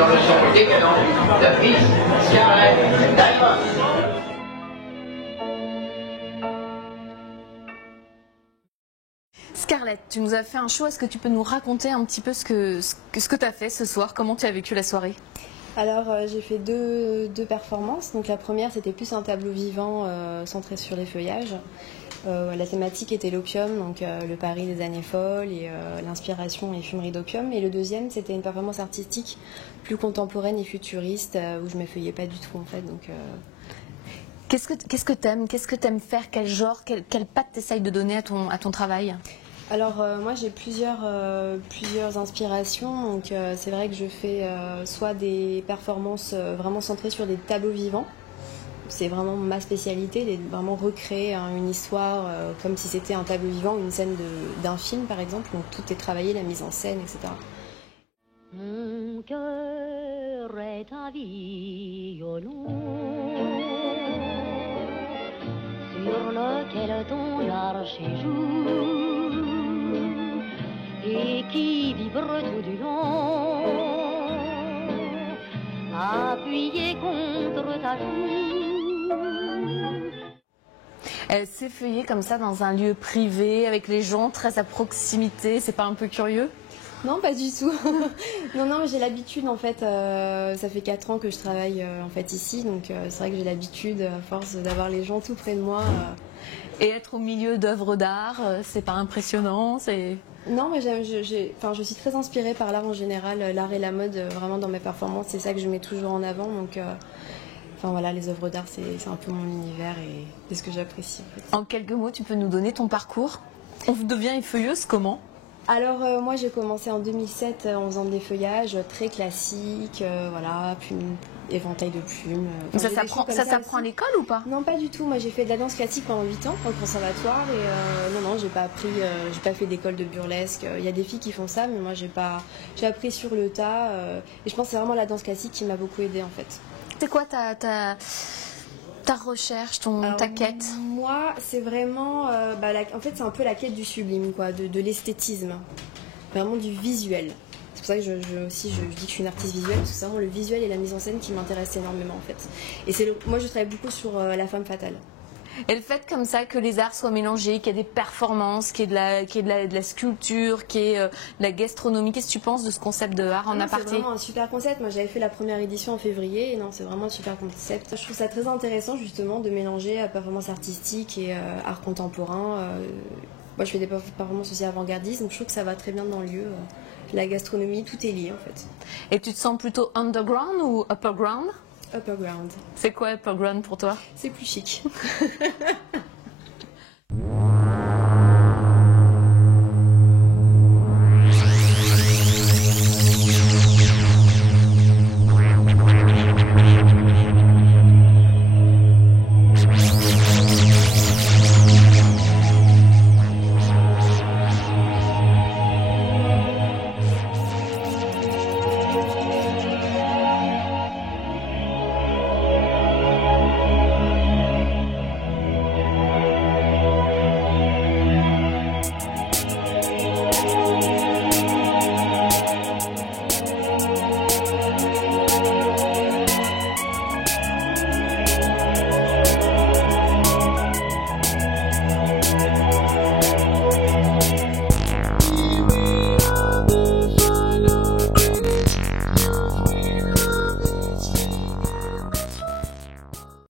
dans le son décadent de Miss Scarlett Diamond. Scarlett, tu nous as fait un show, est-ce que tu peux nous raconter un petit peu ce que tu as fait ce soir, comment tu as vécu la soirée? Alors j'ai fait deux performances. Donc la première c'était plus un tableau vivant centré sur les feuillages. La thématique était l'opium, donc le Paris des années folles et l'inspiration et fumerie d'opium. Et le deuxième c'était une performance artistique plus contemporaine et futuriste où je ne m'effeuillais pas du tout en fait. Donc, Qu'est-ce que t'aimes faire? Quel genre, quelle patte t'essayes de donner à ton travail? Alors moi j'ai plusieurs inspirations, donc c'est vrai que je fais soit des performances vraiment centrées sur des tableaux vivants, c'est vraiment ma spécialité, vraiment recréer une histoire comme si c'était un tableau vivant ou une scène d'un film par exemple, donc tout est travaillé, la mise en scène, etc. Mon cœur est un violon sur lequel ton archer joue et qui vibre tout du long, appuyé contre ta joue. Elle s'effeuillait comme ça dans un lieu privé, avec les gens très à proximité, c'est pas un peu curieux? Non, pas du tout. non, j'ai l'habitude en fait. Ça fait 4 ans que je travaille en fait ici, donc c'est vrai que j'ai l'habitude, à force d'avoir les gens tout près de moi. Et être au milieu d'œuvres d'art, c'est pas impressionnant, c'est... Non, mais je suis très inspirée par l'art en général, l'art et la mode, vraiment dans mes performances, c'est ça que je mets toujours en avant. Donc, voilà, les œuvres d'art, c'est un peu mon univers et c'est ce que j'apprécie. En fait. En quelques mots, tu peux nous donner ton parcours? On devient effeuilleuse comment? Alors moi j'ai commencé en 2007 en faisant des feuillages très classiques, voilà, puis éventail de plumes. Ça s'apprend à l'école ou pas? Non, pas du tout. Moi j'ai fait de la danse classique pendant 8 ans au conservatoire et non, j'ai pas fait d'école de burlesque. Il y a des filles qui font ça, mais moi j'ai appris sur le tas et je pense que c'est vraiment la danse classique qui m'a beaucoup aidée en fait. C'est quoi ta recherche, ta quête? Moi, c'est vraiment, en fait, c'est un peu la quête du sublime, quoi, de l'esthétisme, vraiment du visuel. C'est pour ça que je dis que je suis une artiste visuelle, parce que c'est vraiment le visuel et la mise en scène qui m'intéressent énormément, en fait. Et moi, je travaille beaucoup sur la femme fatale. Et le fait comme ça que les arts soient mélangés, qu'il y ait des performances, qu'il y ait de la sculpture, qu'il y ait de la gastronomie, qu'est-ce que tu penses de ce concept de art en aparté? C'est vraiment un super concept. Moi j'avais fait la première édition en février et non, c'est vraiment un super concept. Je trouve ça très intéressant justement de mélanger performance artistique et art contemporain. Moi je fais des performances aussi avant-gardistes, donc je trouve que ça va très bien dans le lieu. La gastronomie, tout est lié en fait. Et tu te sens plutôt underground ou upper ground? Upper ground. C'est quoi upper ground pour toi? C'est plus chic.